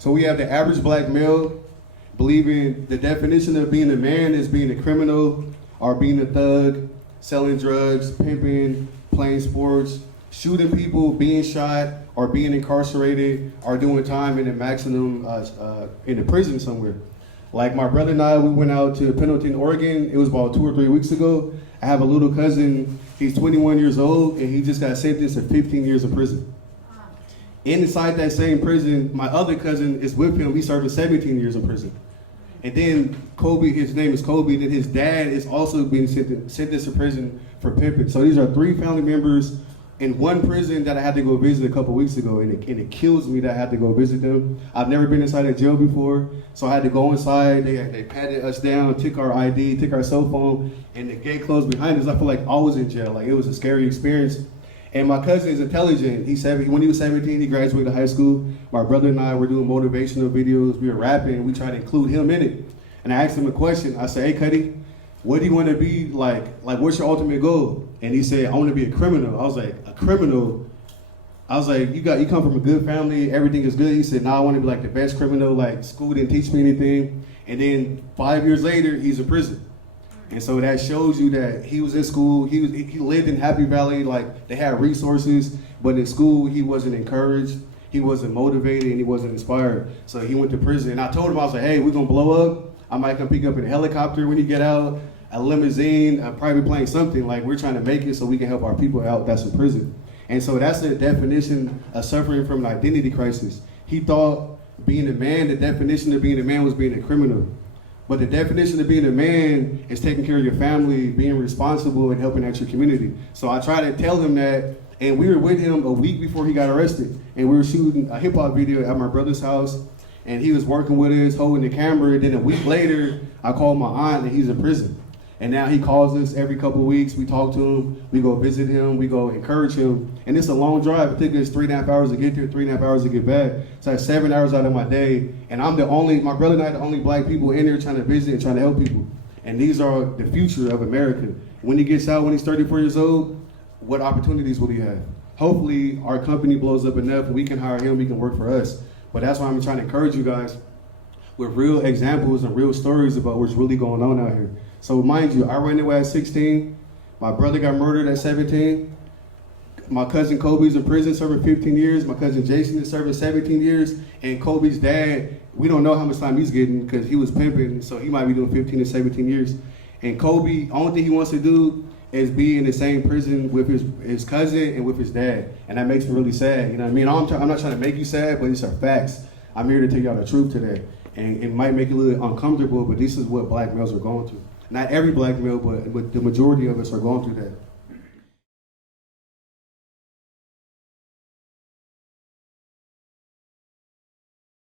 So we have the average black male believing the definition of being a man is being a criminal or being a thug, selling drugs, pimping, playing sports, shooting people, being shot, or being incarcerated, or doing time in the maximum in the prison somewhere. Like my brother and I, we went out to Pendleton, Oregon. It was about 2 or 3 weeks ago. I have a little cousin. He's 21 years old, and he just got sentenced to 15 years of prison. Inside that same prison, my other cousin is with him. He served 17 years in prison. And then Kobe, his name is Kobe, then his dad is also being sentenced to prison for pimping. So these are 3 family members in one prison that I had to go visit a couple weeks ago, and it kills me that I had to go visit them. I've never been inside a jail before, so I had to go inside. They patted us down, took our ID, took our cell phone, and the gate closed behind us. I feel like I was in jail. Like, it was a scary experience. And my cousin is intelligent. When he was 17, he graduated high school. My brother and I were doing motivational videos. We were rapping, and we tried to include him in it. And I asked him a question. I said, "Hey, Cuddy, what do you want to be like? Like, what's your ultimate goal?" And he said, "I want to be a criminal." I was like, "A criminal?" I was like, you come from a good family, everything is good." He said, "No, I want to be like the best criminal, like school didn't teach me anything." And then 5 years later, he's in prison. And so that shows you that he was in school, he lived in Happy Valley, like they had resources, but in school he wasn't encouraged, he wasn't motivated, and he wasn't inspired. So he went to prison. And I told him, I was like, "Hey, we're gonna blow up. I might come pick you up in a helicopter when you get out, a limousine, a private plane, something. Like, we're trying to make it so we can help our people out that's in prison." And so that's the definition of suffering from an identity crisis. He thought being a man, the definition of being a man was being a criminal. But the definition of being a man is taking care of your family, being responsible, and helping out your community. So I tried to tell him that, and we were with him a week before he got arrested. And we were shooting a hip hop video at my brother's house, and he was working with us, holding the camera. Then a week later, I called my aunt, and he's in prison. And now he calls us every couple of weeks. We talk to him, we go visit him, we go encourage him. And it's a long drive. It took us 3.5 hours to get there, 3.5 hours to get back. So that's 7 hours out of my day. And my brother and I are the only black people in there trying to visit and trying to help people. And these are the future of America. When he gets out, when he's 34 years old, what opportunities will he have? Hopefully our company blows up enough and we can hire him, he can work for us. But that's why I'm trying to encourage you guys with real examples and real stories about what's really going on out here. So mind you, I ran away at 16. My brother got murdered at 17. My cousin Kobe's in prison serving 15 years. My cousin Jason is serving 17 years. And Kobe's dad, we don't know how much time he's getting because he was pimping, so he might be doing 15 to 17 years. And Kobe, only thing he wants to do is be in the same prison with his cousin and with his dad. And that makes me really sad. You know what I mean? I'm not trying to make you sad, but these are facts. I'm here to tell y'all the truth today. And it might make you a little uncomfortable, but this is what black males are going through. Not every black male, but the majority of us are going through that.